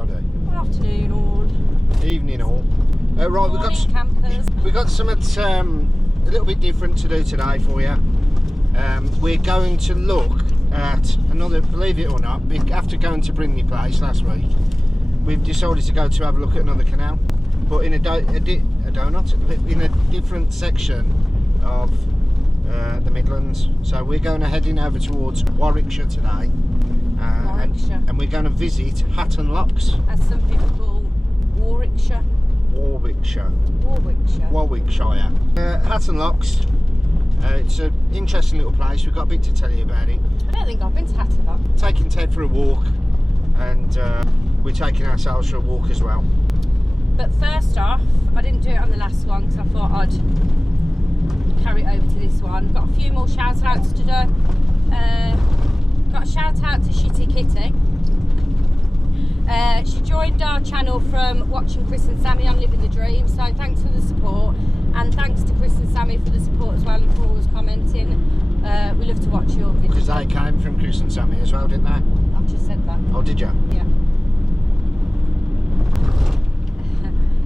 Scotty? Good afternoon all. Evening all. Right, we've got something a little bit different to do today for you. We're going to look at another, believe it or not, after going to Brindley Place last week, we've decided to go to have a look at another canal, but in in a different section of the Midlands. So we're going to heading over towards Warwickshire today, and we're going to visit Hatton Locks. As some people call Warwickshire. Warwickshire. Hatton Locks. It's an interesting little place. We've got a bit to tell you about it. I don't think I've been to Hatton Locks. Taking Ted for a walk, and we're taking ourselves for a walk as well. But first off, I didn't do it on the last one because I thought I'd carry it over to this one. Got a few more shout outs to do. Got a shout out to Shitty Kitty. She joined our channel from watching Chris and Sammy on Living the Dream, so thanks for the support, and thanks to Chris and Sammy for the support as well and for always commenting. We love to watch your videos. Because they came from Chris and Sammy as well, didn't they? I've just said that. Oh, did you? Yeah.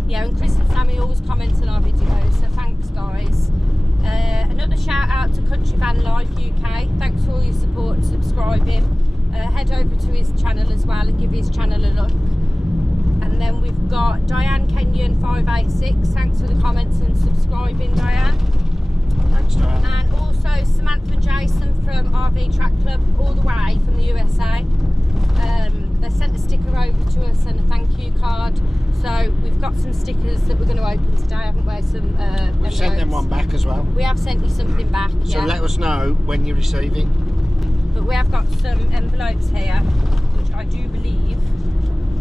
Yeah, and Chris and Sammy always comment on our videos, so thanks guys. Another shout out to Country Van Life UK. Thanks for all your support and subscribing. Head over to his channel as well and give his channel a look. And then we've got Diane Kenyon 586. Thanks for the comments and subscribing, Diane. Thanks, Diane. And also Samantha Jason from RV Track Club, all the way from the USA. They sent a sticker over to us and a thank you card. So we've got some stickers that we're going to open today, haven't we? Some We've sent them one back as well. We have sent you something back. So yeah. let us know when you receive it. But we have got some envelopes here, which I do believe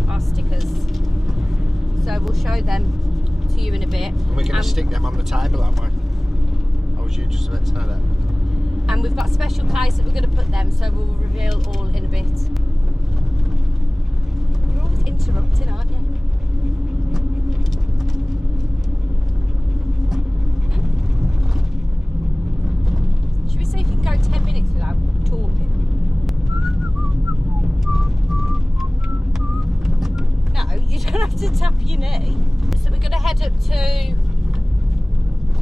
are stickers. So we'll show them to you in a bit. And we're going to stick them on the table, aren't we? Or was you just about to know that? And we've got a special place that we're going to put them, so we'll reveal all in a bit. You're always interrupting, aren't you? Should we see if you can go 10 minutes without talking? No, you don't have to tap your knee. So we're going to head up to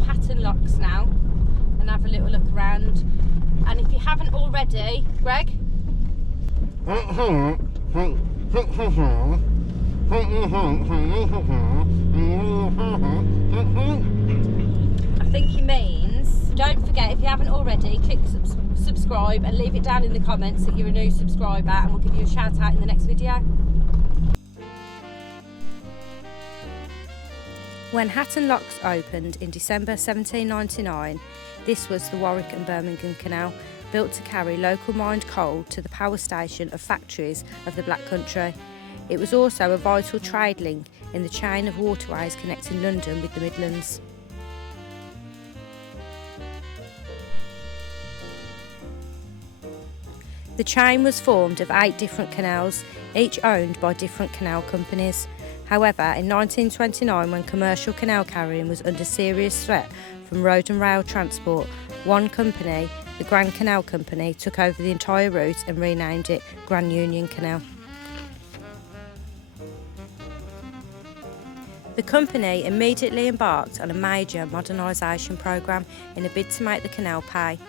Hatton Locks now and have a little look around. And if you haven't already, Greg? I think he means, don't forget, if you haven't already, click subscribe and leave it down in the comments that you're a new subscriber, and we'll give you a shout out in the next video. When Hatton Locks opened in December 1799, this was the Warwick and Birmingham Canal, built to carry local mined coal to the power station of factories of the Black Country. It was also a vital trade link in the chain of waterways connecting London with the Midlands. The chain was formed of 8 different canals, each owned by different canal companies. However, in 1929, when commercial canal carrying was under serious threat from road and rail transport, one company, the Grand Canal Company, took over the entire route and renamed it Grand Union Canal. The company immediately embarked on a major modernisation programme in a bid to make the canal pay.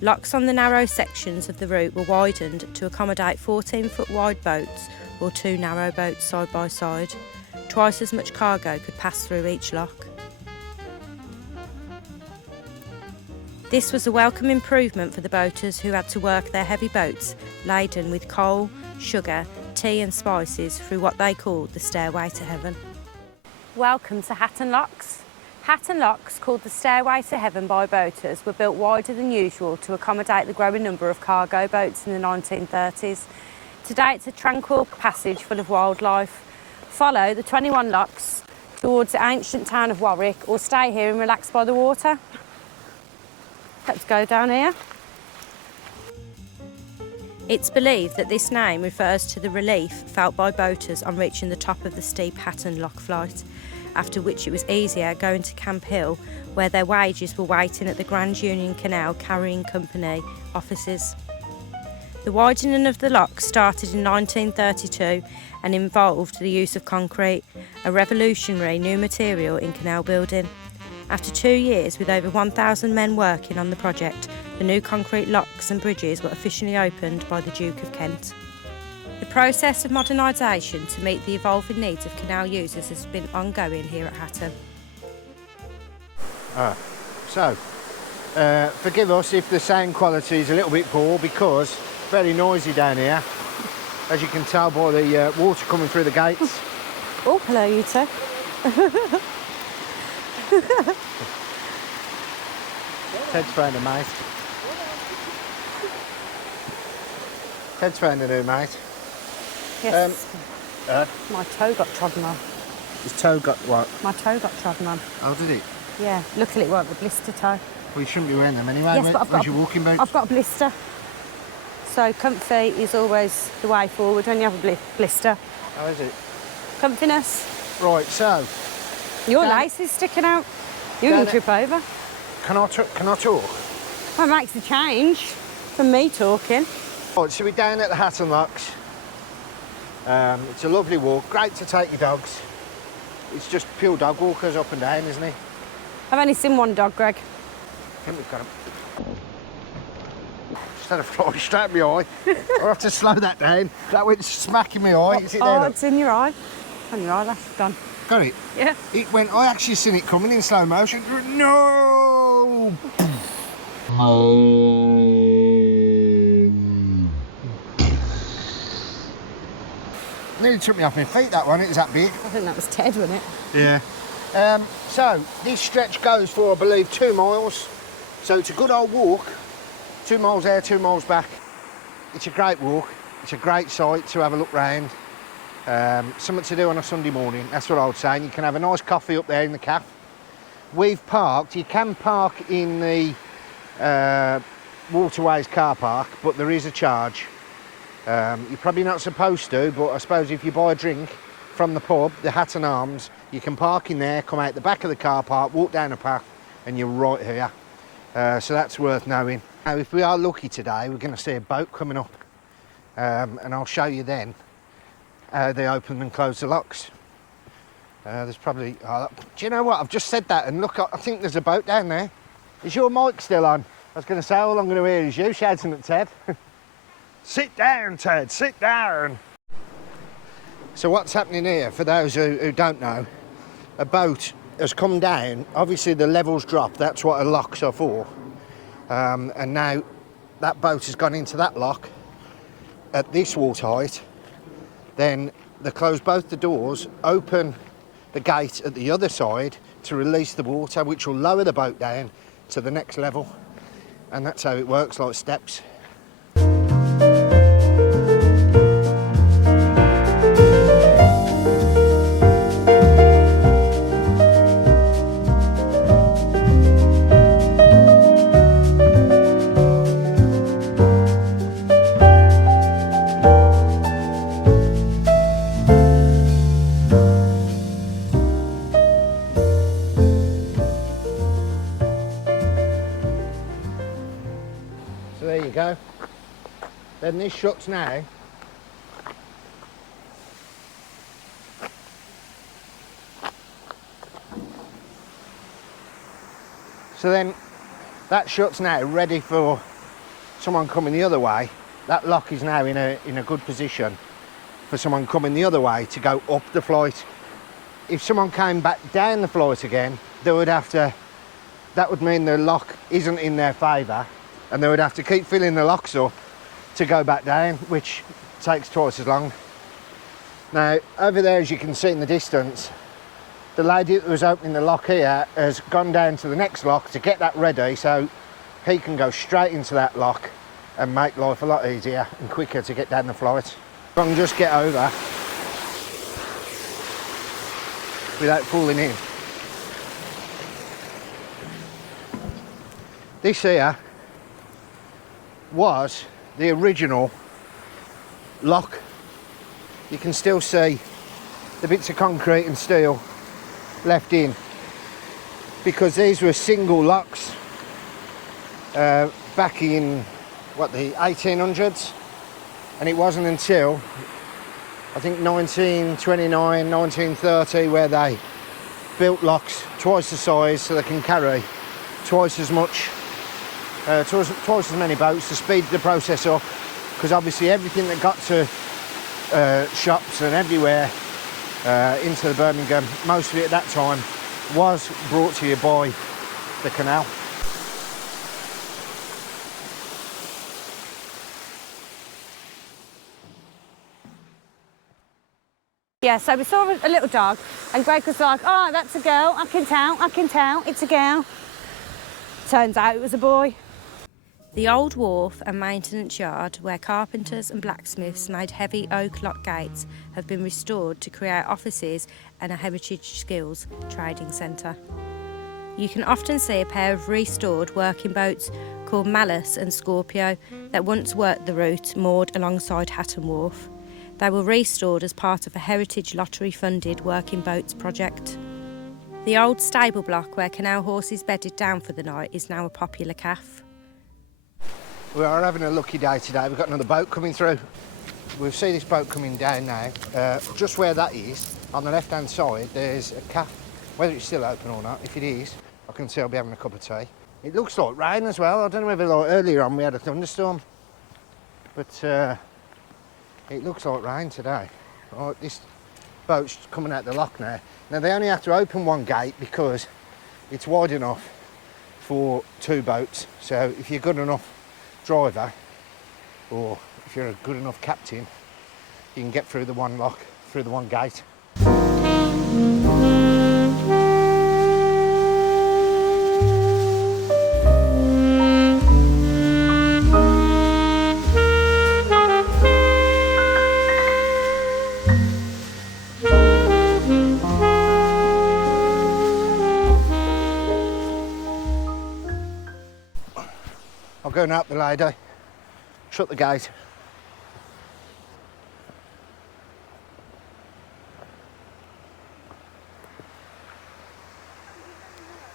Locks on the narrow sections of the route were widened to accommodate 14-foot wide boats or 2 narrow boats side by side. Twice as much cargo could pass through each lock. This was a welcome improvement for the boaters who had to work their heavy boats laden with coal, sugar, tea and spices through what they called the Stairway to Heaven. Welcome to Hatton Locks. Hatton Locks, called the Stairway to Heaven by boaters, were built wider than usual to accommodate the growing number of cargo boats in the 1930s. Today it's a tranquil passage full of wildlife. Follow the 21 locks towards the ancient town of Warwick, or stay here and relax by the water. Let's go down here. It's believed that this name refers to the relief felt by boaters on reaching the top of the steep Hatton Lock flight, after which it was easier going to Camp Hill, where their wages were waiting at the Grand Union Canal Carrying Company offices. The widening of the locks started in 1932 and involved the use of concrete, a revolutionary new material in canal building. After 2 years with over 1,000 men working on the project, the new concrete locks and bridges were officially opened by the Duke of Kent. The process of modernisation to meet the evolving needs of canal users has been ongoing here at Hatton. Forgive us if the sound quality is a little bit poor because it's very noisy down here, as you can tell by the water coming through the gates. Oh, hello you two. Ted's found a mate. Ted's found a new mate. Yes. My toe got trodden on. His toe got what? My toe got trodden on. Oh, did it? Yeah, luckily it weren't a blister toe. Well, you shouldn't be wearing them anyway. Yes, but I've got your walking boots? I've got a blister. So comfy is always the way forward when you have a blister. How is it? Comfiness. Right, so... Your lace is sticking out. You can trip over. Can I talk? Well, it makes a change from me talking. Right, so we're down at the Hatton Locks. It's a lovely walk, great to take your dogs. It's just pure dog walkers up and down, isn't it? I've only seen one dog, Greg. I think we've got him. Just had a fly straight in my eye. I'll have to slow that down. That went smack in my eye. Is it there? Oh, it's in your eye. On your eye, that's done. Got it? Yeah. It went, I actually seen it coming in slow motion. No! Nearly took me off my feet, that one. It was that big. I think that was Ted, wasn't it? Yeah. So this stretch goes for, I believe, 2 miles. So it's a good old walk. 2 miles there, 2 miles back. It's a great walk. It's a great site to have a look round. Something to do on a Sunday morning, that's what I would say. And you can have a nice coffee up there in the cafe. We've parked, you can park in the Waterways car park, but there is a charge. You're probably not supposed to, but I suppose if you buy a drink from the pub, the Hatton Arms, you can park in there, come out the back of the car park, walk down the path, and you're right here. So that's worth knowing. Now, if we are lucky today, we're going to see a boat coming up, and I'll show you then how they open and close the locks. There's probably... do you know what? I've just said that, and look, I think there's a boat down there. Is your mic still on? I was going to say, all I'm going to hear is you shouting at Ted. Sit down, Ted, sit down. So what's happening here, for those who don't know, a boat has come down. Obviously the levels dropped, that's what a locks are for. And now that boat has gone into that lock at this water height. Then they close both the doors, open the gate at the other side to release the water, which will lower the boat down to the next level. And that's how it works, like steps. So there you go. Then this shuts now. So then that shuts now, ready for someone coming the other way. That lock is now in a good position for someone coming the other way to go up the flight. If someone came back down the flight again, they would have to, that would mean the lock isn't in their favour, and they would have to keep filling the locks up to go back down, which takes twice as long. Now, over there, as you can see in the distance, the lady that was opening the lock here has gone down to the next lock to get that ready so he can go straight into that lock and make life a lot easier and quicker to get down the flight. If I can just get over without falling in. This here was the original lock. You can still see the bits of concrete and steel left in, because these were single locks back in what, the 1800s, And it wasn't until, I think 1929, 1930, where they built locks twice the size so they can carry twice as much, twice as many boats to speed the process up, because obviously everything that got to shops and everywhere into the Birmingham, most of it at that time was brought to you by the canal. Yeah, so we saw a little dog and Greg was like, oh, that's a girl, I can tell, it's a girl. Turns out it was a boy. The old wharf and maintenance yard where carpenters and blacksmiths made heavy oak lock gates have been restored to create offices and a heritage skills trading centre. You can often see a pair of restored working boats called Malice and Scorpio that once worked the route moored alongside Hatton Wharf. They were restored as part of a Heritage Lottery-funded working boats project. The old stable block where canal horses bedded down for the night is now a popular cafe. We are having a lucky day today. We've got another boat coming through. We'll see this boat coming down now. Just where that is, on the left-hand side, there's a cafe. Whether it's still open or not, if it is, I can see I'll be having a cup of tea. It looks like rain as well. I don't know whether like earlier on we had a thunderstorm, but it looks like rain today. Right, this boat's coming out the lock now. Now they only have to open one gate because it's wide enough for two boats. So if you're a good enough driver, or if you're a good enough captain, you can get through the one lock, through the one gate. I'll go and help the lady, shut the gate.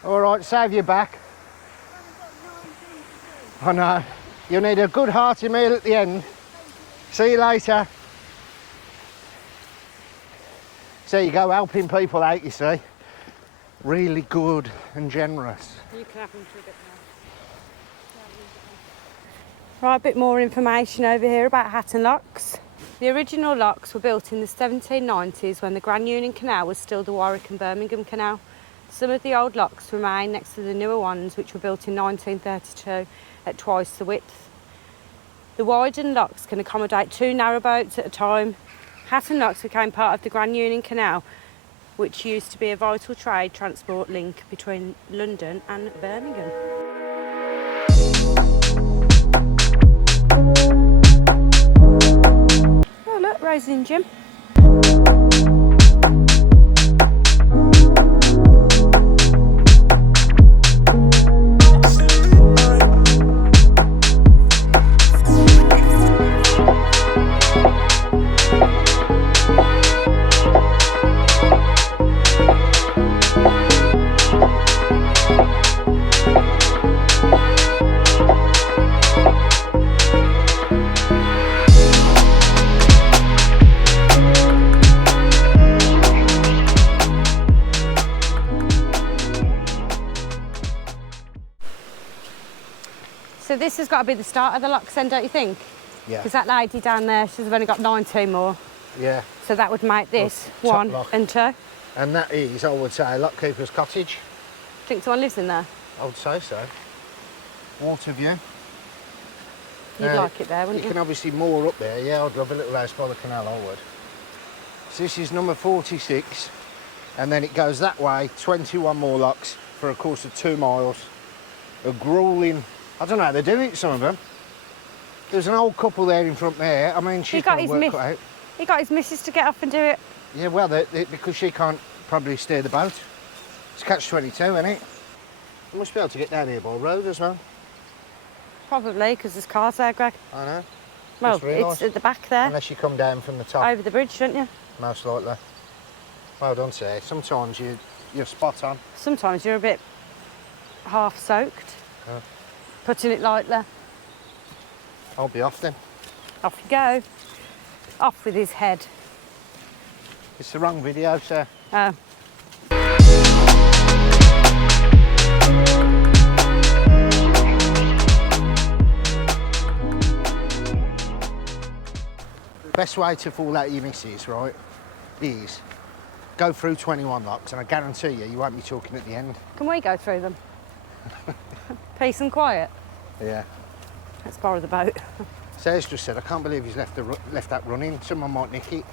All right, save your back. I know. You'll need a good hearty meal at the end. See you later. So you go helping people out, you see. Really good and generous. You can have them for a bit now. Right, a bit more information over here about Hatton Locks. The original locks were built in the 1790s when the Grand Union Canal was still the Warwick and Birmingham Canal. Some of the old locks remain next to the newer ones, which were built in 1932 at twice the width. The widened locks can accommodate 2 narrowboats at a time. Hatton Locks became part of the Grand Union Canal, which used to be a vital trade transport link between London and Birmingham. Oh look, Rosie and Jim. So this has got to be the start of the locks then, don't you think? Yeah. Because that lady down there, she's only got 19 more. Yeah. So that would make this Top 1 lock. and 2. And that is, I would say, Lockkeeper's Cottage. Think someone lives in there? I would say so. Water view. You'd like it there, wouldn't You you? can obviously moor up there. Yeah, I'd love a little house by the canal, I would. So this is number 46, and then it goes that way, 21 more locks for a course of 2 miles. A gruelling, I don't know how they do it, some of them. There's an old couple there in front there. I mean, she's got work cut out. He got his missus to get off and do it. Yeah, well, because she can't probably steer the boat. It's catch-22, isn't it? You must be able to get down here by road as well. Probably, because there's cars there, Greg. I know. Well, Just realised. it's at the back there. Unless you come down from the top. Over the bridge, don't you? Most likely. Well done, sir. Sometimes you're spot on. Sometimes you're a bit half-soaked. Yeah. Putting it lightly. I'll be off then. Off you go. Off with his head. It's the wrong video, sir. Oh. The best way to fall out your missus, right, is go through 21 locks, and I guarantee you won't be talking at the end. Can we go through them? Peace and quiet. Yeah. Let's borrow the boat. Sarah's just said, I can't believe he's left that running. Someone might nick it.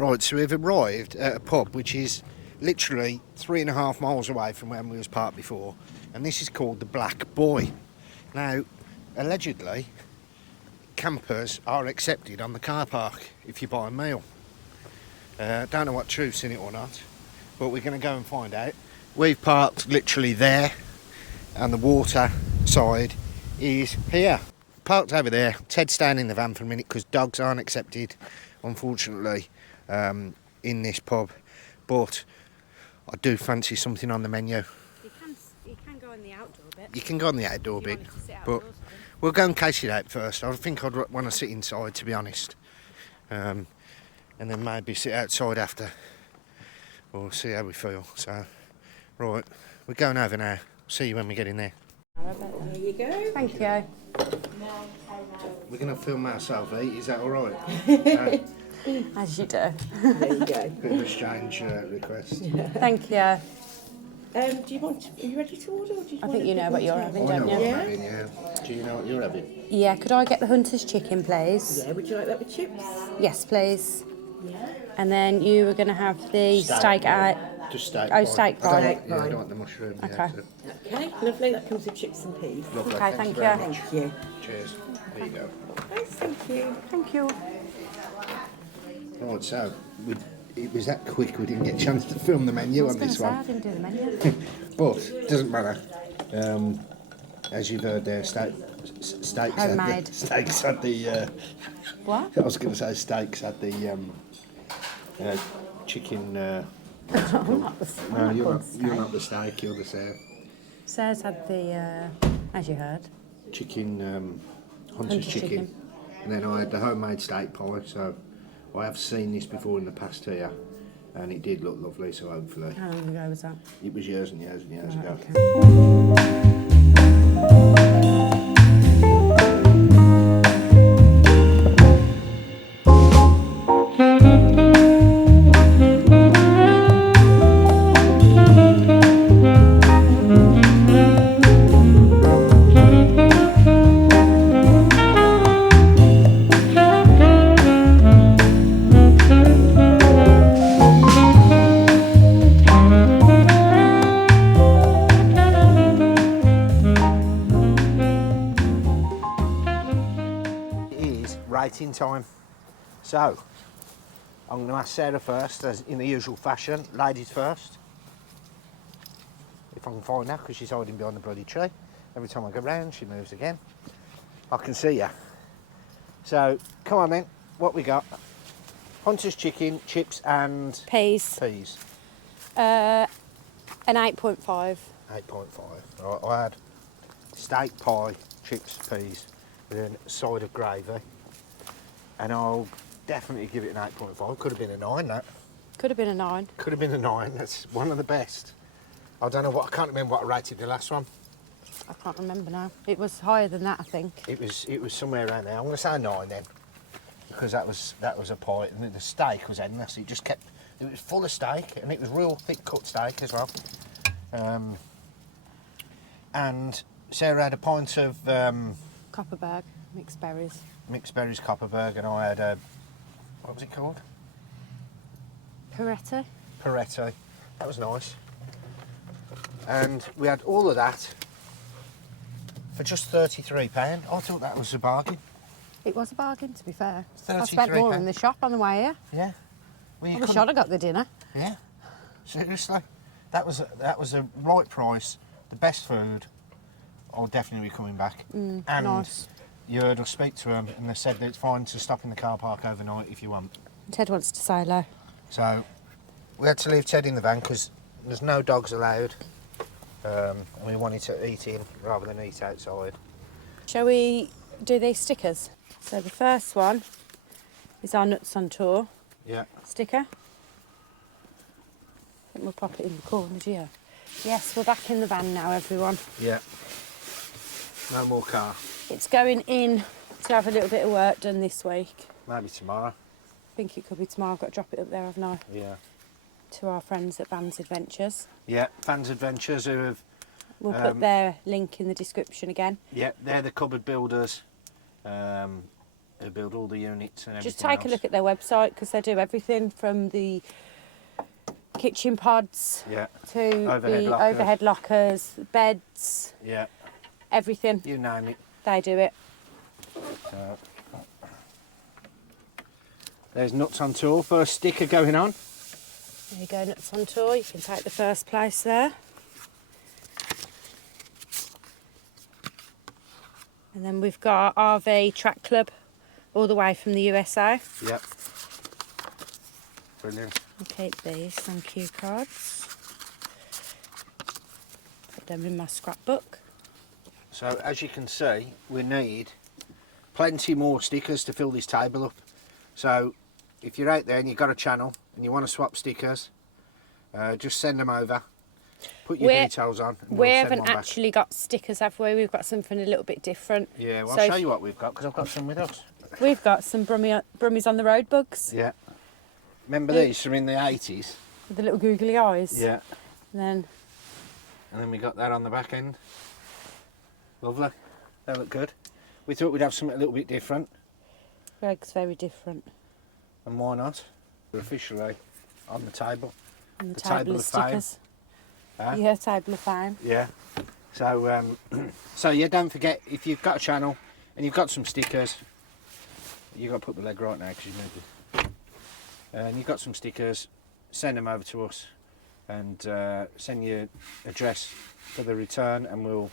Right, so we've arrived at a pub which is literally 3.5 miles away from where we was parked before, and this is called the Black Boy. Now, allegedly, campers are accepted on the car park if you buy a meal. Don't know what truth's in it or not, but we're going to go and find out. We've parked literally there, and the water side is here. Parked over there. Ted's staying in the van for a minute because dogs aren't accepted, unfortunately, in this pub, but I do fancy something on the menu. You can go on the outdoor bit. You can go on the outdoor bit, but we'll go and case it out first. I think I'd want to sit inside, to be honest, and then maybe sit outside after. We'll see how we feel. So, right, we're going over now. See you when we get in there. There you go. Thank you. We're going to film ourselves eat, is that alright? As you do. There you go. Bit of a strange request. Thank you. Do you want? Are you ready to order? Or do you I want think a you bit know more what you're time? having, I know don't what you? I'm having, yeah. Do you know what you're having? Yeah, could I get the hunter's chicken, please? Yeah. Would you like that with chips? Yes, please. Yeah. And then you were going to have the steak out. Just steak Oh, pie. steak I pie. don't want, yeah, I don't want the mushroom. Okay. Yeah, so. Okay. Lovely. That comes with chips and peas. Lovely. Okay, Thanks thank very you. much. Thank you. Cheers. There you go. Nice. Thank you. Thank you. Right, so it was that quick we didn't get a chance to film the menu on this I one. didn't do the menu. But it doesn't matter. As you've heard there, steaks Homemade. steaks had the... What? I was going to say steaks had the chicken... I'm not the no, you're not the steak, you're the Sarah's had the, as you heard. chicken, hunter's chicken. And then I had the homemade steak pie, so I have seen this before in the past here, and it did look lovely, so hopefully. How long ago was that? It was years and years and years ago. Okay. Rating time. So, I'm going to ask Sarah first, as in the usual fashion. Ladies first. If I can find her, because she's hiding behind the bloody tree. Every time I go round, she moves again. I can see her. So, come on then. What we got? Hunter's chicken, chips and... Peas. Peas. An 8.5. 8.5. Right, I had steak pie, chips, peas, with a side of gravy. And I'll definitely give it an 8.5. Could have been a 9, that. Could have been a 9. Could have been a 9. That's one of the best. I don't know what, I can't remember what I rated the last one. I can't remember now. It was higher than that, I think. It was somewhere around there. I'm going to say a 9 then, because that was a pie, and the steak was endless. It just kept. It was full of steak, and it was real thick cut steak as well. And Sarah had a pint of Copperberg, mixed berries. mixed berries Copperberg, and I had a, what was it called? Peretti. Peretti. That was nice. And we had all of that for just £33. I thought that was a bargain. It was a bargain, to be fair. I £33. spent more in the shop on the way here. Yeah. Well, I wish I'd have got the dinner. Yeah, seriously. That was a right price, the best food. I'll definitely be coming back. And nice. you heard us speak to them, and they said that it's fine to stop in the car park overnight if you want. Ted wants to say hello. So we had to leave Ted in the van because there's no dogs allowed. And we wanted to eat in rather than eat outside. Shall we do these stickers? So the first one is our Nuts on Tour Yeah. sticker. I think we'll pop it in the corners here. Yes, we're back in the van now, everyone. Yeah. No more car. It's going in to have a little bit of work done this week. Maybe tomorrow. I think it could be tomorrow. I've got to drop it up there, haven't I? Yeah. To our friends at Vans Adventures. Yeah, Fans Adventures who have... We'll put their link in the description again. Yeah, they're the cupboard builders who build all the units and everything Just take a look at their website because they do everything from the kitchen pods to overhead lockers, beds, everything. You name it. They do it. So, there's Nuts on Tour, first sticker going on. There you go, Nuts on Tour. You can take the first place there. And then we've got RV Track Club all the way from the USA. Yep. Brilliant. I'll keep these, thank you cards. Put them in my scrapbook. So as you can see, we need plenty more stickers to fill this table up. So if you're out there and you've got a channel and you want to swap stickers, just send them over. Put your details on. And we we'll haven't actually got stickers, have we? We've got something a little bit different. Yeah, well, so I'll show you what we've got because I've got some with us. We've got some Brummies on the Road bugs. Yeah. Remember these from in the 80s? With the little googly eyes. Yeah. And then we got that on the back end. Lovely. They look good. We thought we'd have something a little bit different. Greg's very different. And why not? We're officially on the table. On the table of stickers. Yeah, table of fame. Yeah. So, so yeah, don't forget, if you've got a channel and you've got some stickers, you've got to put the leg right now because you moved it. And you've got some stickers, send them over to us and send your address for the return and we'll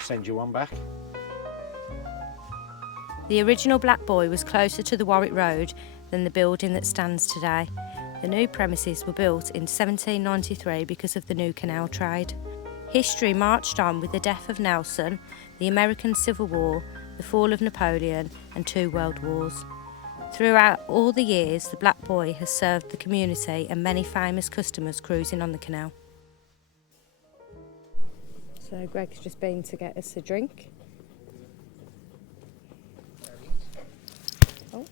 send you one back. The original Black Boy was closer to the Warwick Road than the building that stands today. The new premises were built in 1793 because of the new canal trade. History marched on with the death of Nelson, the American Civil War, the fall of Napoleon and 2 world wars. Throughout all the years, the Black Boy has served the community and many famous customers cruising on the canal. So Greg's just been to get us a drink. Oh.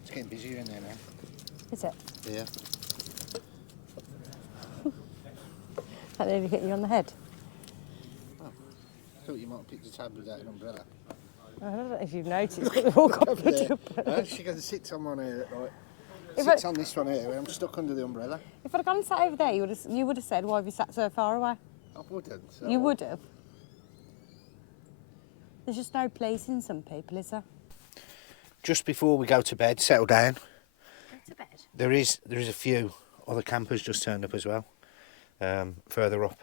It's getting busier in there now. Is it? Yeah. That nearly hit you on the head. Oh, I thought you might have picked the table without an umbrella. I don't know if you've noticed, but we've all got bloody umbrellas. She goes, sits on one here, right? Sits on this one here, where I'm stuck under the umbrella. If I'd have gone and sat over there, you would have said, why have you sat so far away? I wouldn't. So. You would have. There's just no place in some people, is there? Just before we go to bed, settle down. Go to bed? There is a few other campers just turned up as well. Further up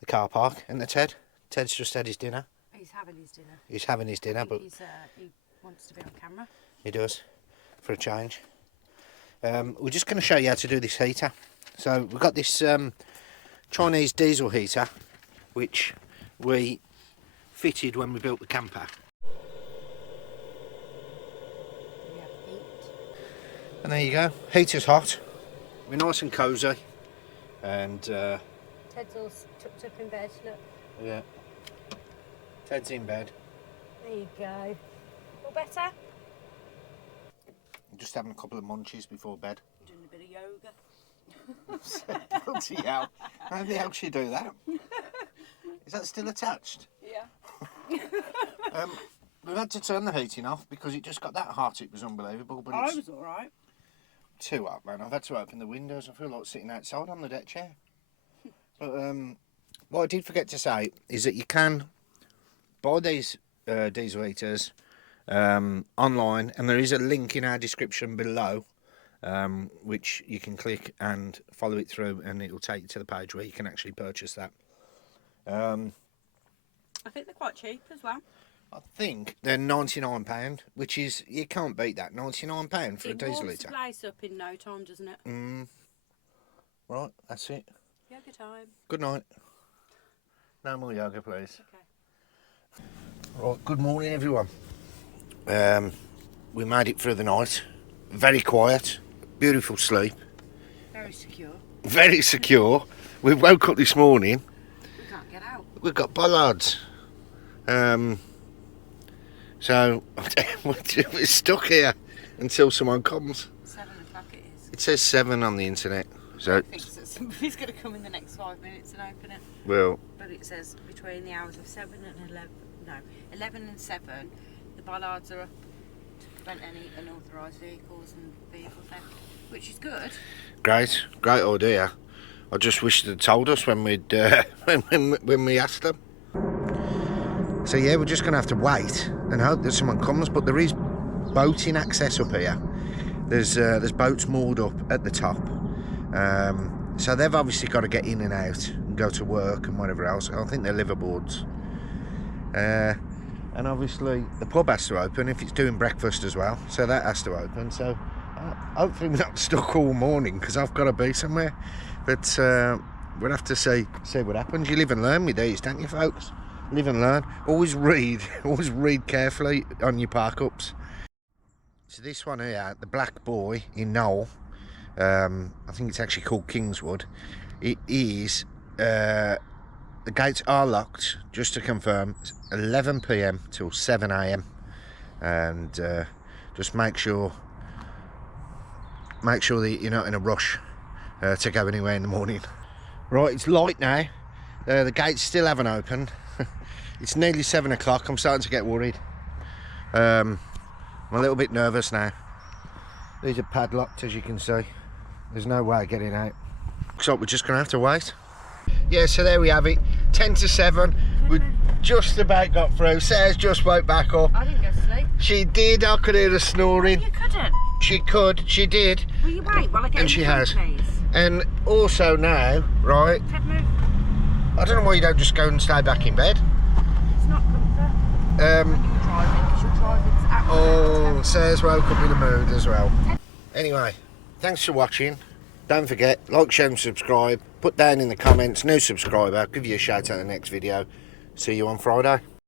the car park, isn't there, Ted? Ted's just had his dinner. He's having his dinner. He's having his dinner, but he wants to be on camera. He does, for a change. We're just going to show you how to do this heater. So we've got this Chinese diesel heater, which we fitted when we built the camper. We have heat. And there you go, heater's hot. We're nice and cosy. And Ted's all tucked up in bed, look. yeah, Ted's in bed. There you go. All better? I'm just having a couple of munchies before bed. Doing a bit of yoga. Bloody hell. How the hell should you do that? Is that still attached? Yeah. We've had to turn the heating off because it just got that hot. It was unbelievable. But I it's was alright. too hot, man. I've had to open the windows. I feel like sitting outside on the deck chair. But what I did forget to say is that you can buy these diesel heaters online, and there is a link in our description below which you can click and follow it through, and it will take you to the page where you can actually purchase that. I think they're quite cheap as well. I think they're £99, which is, you can't beat that. £99 for a diesel It warms litre. the place up in no time, doesn't it? Right, that's it. Yoga time. Good night. No more yoga, please. Okay. Right, good morning, everyone. We made it through the night. Very quiet, beautiful sleep. Very secure. Very secure. We woke up this morning. We can't get out. We've got bollards. So we're stuck here until someone comes. 7 o'clock it is. It says 7 on the internet. So I think that somebody's going to come in the next 5 minutes and open it. well, But it says between the hours of 7 and 11. No, 11 and 7, the bollards are up to prevent any unauthorised vehicles and vehicle theft, which is good. great idea. I just wish they'd told us when we'd when we asked them. So yeah, we're just going to have to wait and hope that someone comes. But there is boating access up here. There's boats moored up at the top. So they've obviously got to get in and out and go to work and whatever else. I think they're liveaboards. And obviously the pub has to open if it's doing breakfast as well. So that has to open. So hopefully we're not stuck all morning because I've got to be somewhere. But we'll have to see what happens. You live and learn with these, don't you, folks? Live and learn. Always read carefully on your park ups. So this one here, the Black Boy in Knoll, I think it's actually called Kingswood. It is, the gates are locked, just to confirm, 11 PM till 7 AM, and just make sure that you're not in a rush to go anywhere in the morning. Right, it's light now. The gates still haven't opened. It's nearly 7 o'clock. I'm starting to get worried. I'm a little bit nervous now. These are padlocked, as you can see. There's no way of getting out. Looks like we're just going to have to wait. Yeah, so there we have it. 10 to 7. We just about got through. Sarah's just woke back up. I didn't go to sleep. She did. I could hear her snoring. You couldn't. She did. Will you wait while I get And she has. Please? And also now, right, Ted, move. I don't know why you don't just go and stay back in bed. It's not comfort. You're driving, because you're driving. Oh, Sarah's woke up in the mood as well. Anyway, thanks for watching. Don't forget, like, share and subscribe. Put down in the comments, new subscriber. I'll give you a shout out in the next video. See you on Friday.